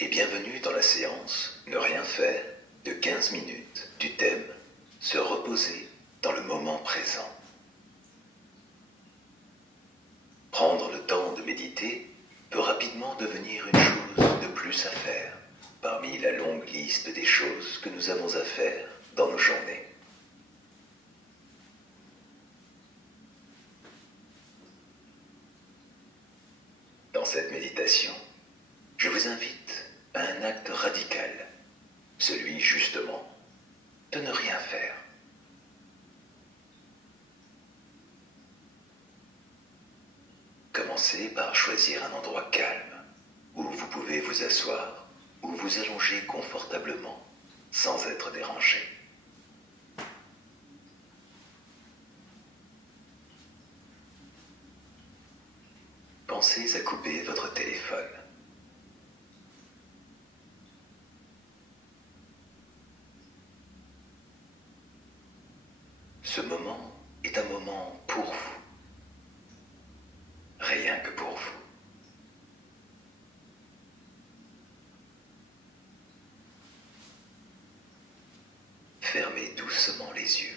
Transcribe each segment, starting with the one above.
et bienvenue dans la séance Ne rien faire de 15 minutes du thème Se reposer dans le moment présent. Prendre le temps de méditer peut rapidement devenir une chose de plus à faire parmi la longue liste des choses que nous avons à faire dans nos journées. Dans cette méditation, je vous invite à un acte radical, celui justement de ne rien faire. Commencez par choisir un endroit calme où vous pouvez vous asseoir ou vous allonger confortablement sans être dérangé. Pensez à couper votre téléphone. Ce moment est un moment pour vous. Rien que pour vous. Fermez doucement les yeux.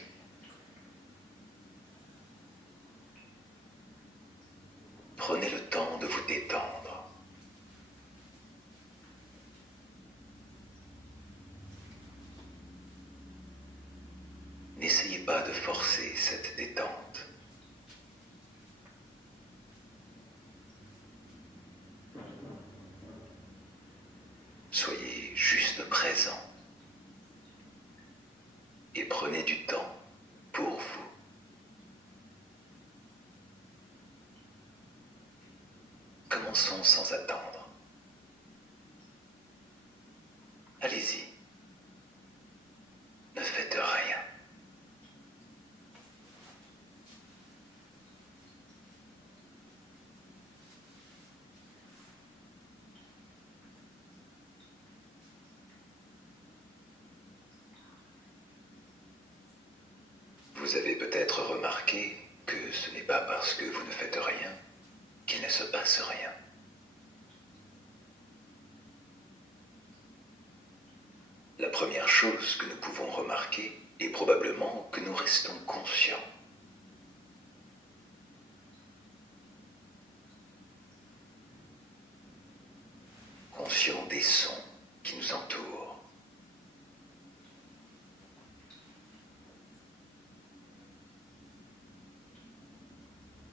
Prenez le temps de vous détendre. N'essayez pas de forcer cette détente. Soyez juste présent et prenez du temps pour vous. Commençons sans attendre. Allez-y. Ne faites rien. Vous avez peut-être remarqué que ce n'est pas parce que vous ne faites rien qu'il ne se passe rien. La première chose que nous pouvons remarquer est probablement que nous restons conscients. Conscients des sons qui nous entourent.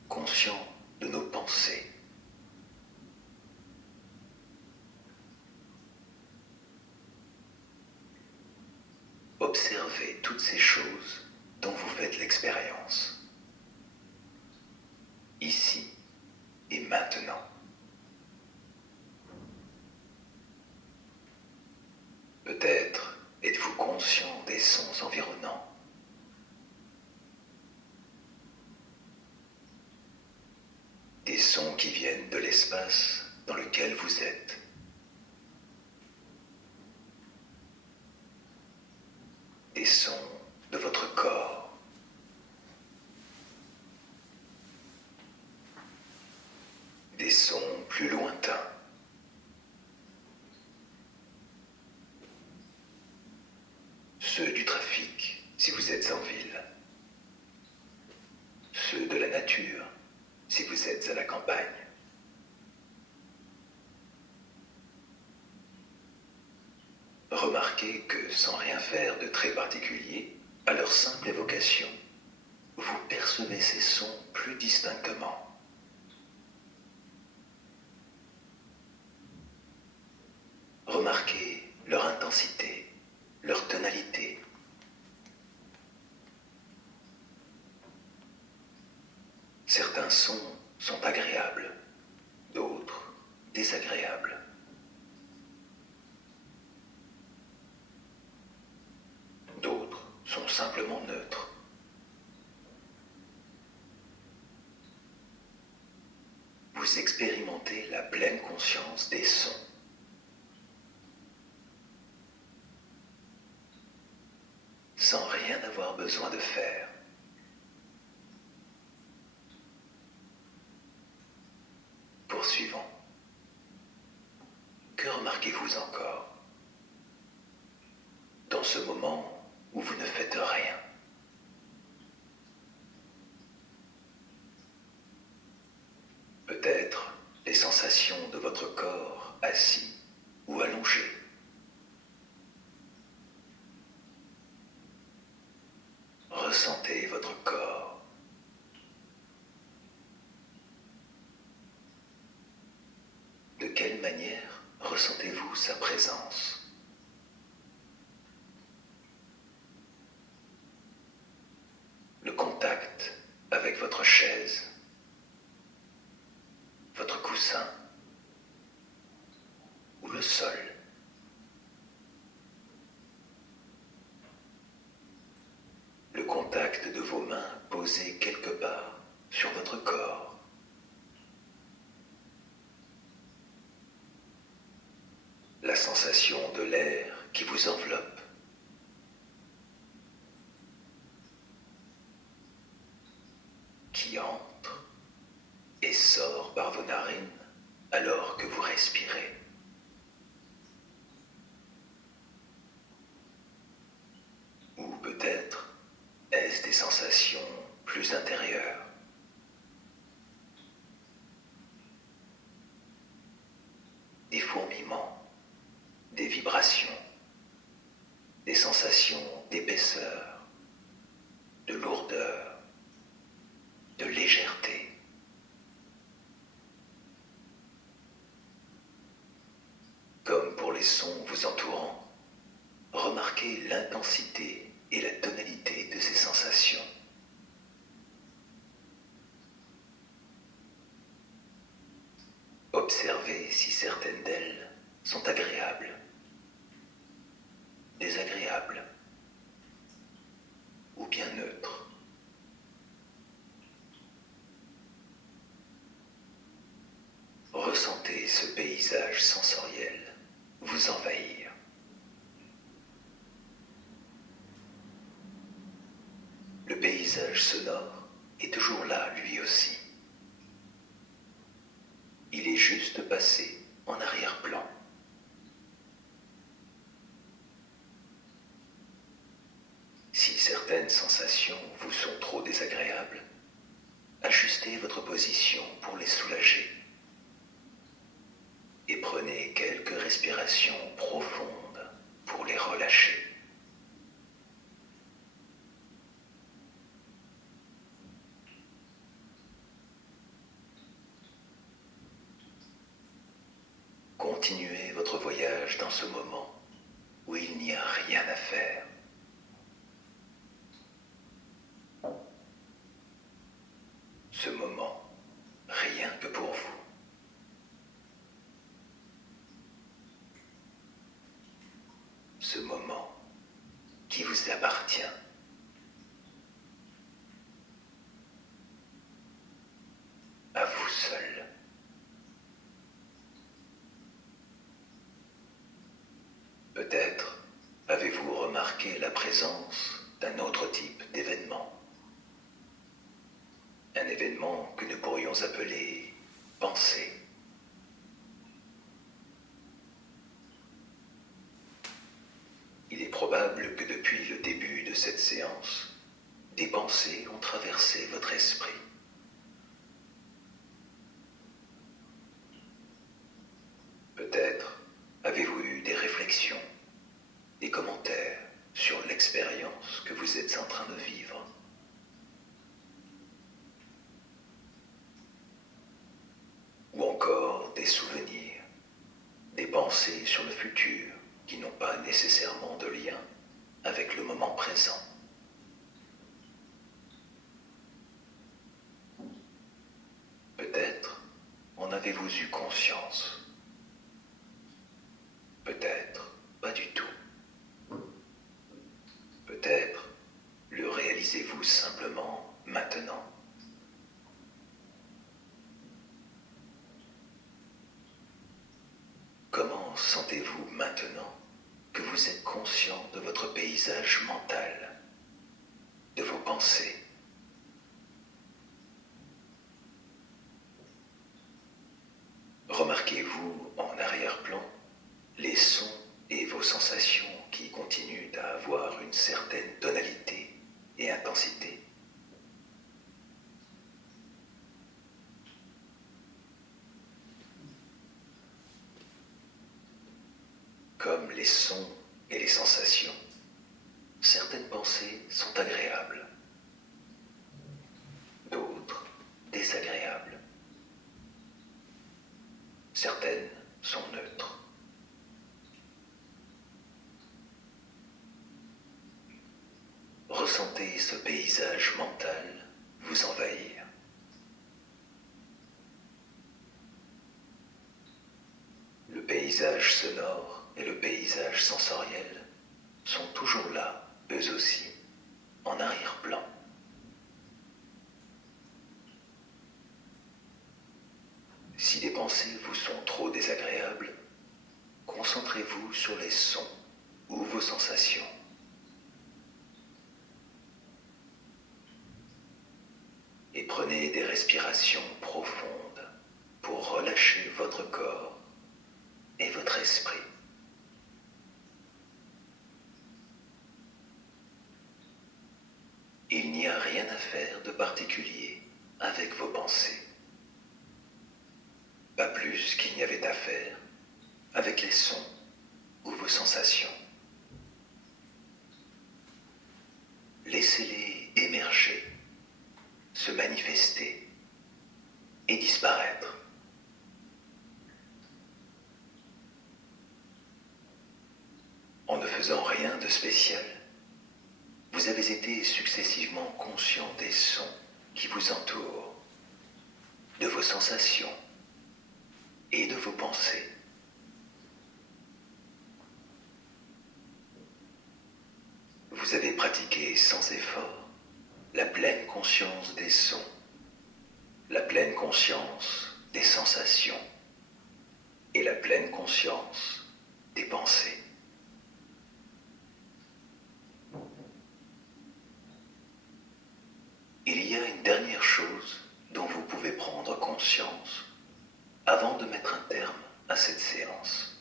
Conscients de nos pensées. Observez toutes ces choses dont vous faites l'expérience, ici et maintenant. Peut-être êtes-vous conscient des sons environnants. Des sons qui viennent de l'espace dans lequel vous êtes. Des sons de votre corps. Des sons plus lointains. Ceux du trafic, si vous êtes en ville. Ceux de la nature, si vous êtes à la campagne. Remarquez que sans rien faire de très particulier, à leur simple évocation, vous percevez ces sons plus distinctement. Remarquez leur intensité, leur tonalité. Certains sons sont agréables, d'autres désagréables. D'autres sont simplement neutres. Vous expérimentez la pleine conscience des sons. Sans rien avoir besoin de faire. Poursuivons. Que remarquez-vous ? remarquez-vous encore dans ce moment où vous ne faites rien? Peut-être les sensations de votre corps assis ou allongé. Ressentez votre corps. De quelle manière ressentez-vous sa présence? Le contact avec votre chaise, votre coussin ou le sol. Le contact de vos mains posées quelque part sur votre corps. La sensation de l'air qui vous enveloppe. Qui entre et sort par vos narines alors que vous respirez. Ou peut-être est-ce des sensations plus intérieures? Des fourmillements, des vibrations, des sensations d'épaisseur, de lourdeur, de légèreté. Comme pour les sons vous entourant, remarquez l'intensité et la tonalité de ces sensations. Observez si certaines d'elles sont agréables, désagréables ou bien neutres. Ressentez ce paysage sensoriel vous envahir. Le paysage sonore est toujours là lui aussi. Il est juste passé en arrière-plan. Si certaines sensations vous sont trop désagréables, ajustez votre position pour les soulager. Et prenez quelques respirations profondes pour les relâcher. Continuez votre voyage dans ce moment où il n'y a rien à faire. Ce moment, rien que pour vous. Ce moment qui vous appartient. À vous seul. Peut-être avez-vous remarqué la présence d'un autre type d'événement. Un événement que nous pourrions appeler pensée. Il est probable que depuis le début de cette séance, des pensées ont traversé votre esprit. Peut-être avez-vous eu des réflexions, des commentaires sur l'expérience que vous êtes en train de vivre. Ou encore des souvenirs, des pensées sur le futur qui n'ont pas nécessairement de lien avec le moment présent. Peut-être en avez-vous eu conscience. Peut-être pas du tout. Peut-être le réalisez-vous simplement maintenant. Comment sentez-vous maintenant que vous êtes conscient de votre paysage mental, de vos pensées? Remarquez-vous en arrière-plan les sons et vos sensations qui continuent à avoir une certaine tonalité et intensité. Comme les sons et les sensations, certaines pensées sont agréables, d'autres désagréables. Certaines sont neutres. Ressentez ce paysage mental vous envahir. Le paysage sonore et le paysage sensoriel sont toujours là, eux aussi, en arrière-plan. Si des pensées vous sont trop désagréables, concentrez-vous sur les sons ou vos sensations. Et prenez des respirations profondes pour relâcher votre corps et votre esprit. Il n'y a rien à faire de particulier avec vos pensées. Pas plus qu'il n'y avait à faire avec les sons ou vos sensations. Laissez-les émerger, se manifester et disparaître. En ne faisant rien de spécial, vous avez été successivement conscient des sons qui vous entourent, de vos sensations et de vos pensées. Vous avez pratiqué sans effort la pleine conscience des sons, la pleine conscience des sensations et la pleine conscience des pensées. Il y a une dernière chose dont vous pouvez prendre conscience avant de mettre un terme à cette séance.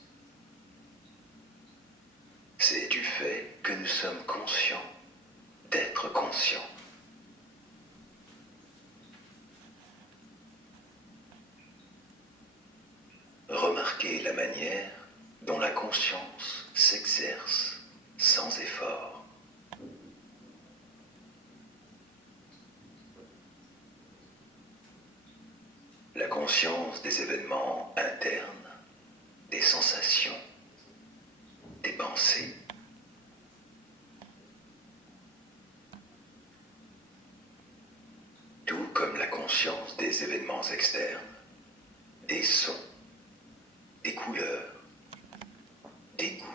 C'est du fait que nous sommes conscients d'être conscients. Remarquez la manière dont la conscience s'exerce sans effort. La conscience des événements internes, des sensations, des pensées. Tout comme la conscience des événements externes, des sons, des couleurs, des goûts.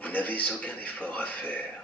Vous n'avez aucun effort à faire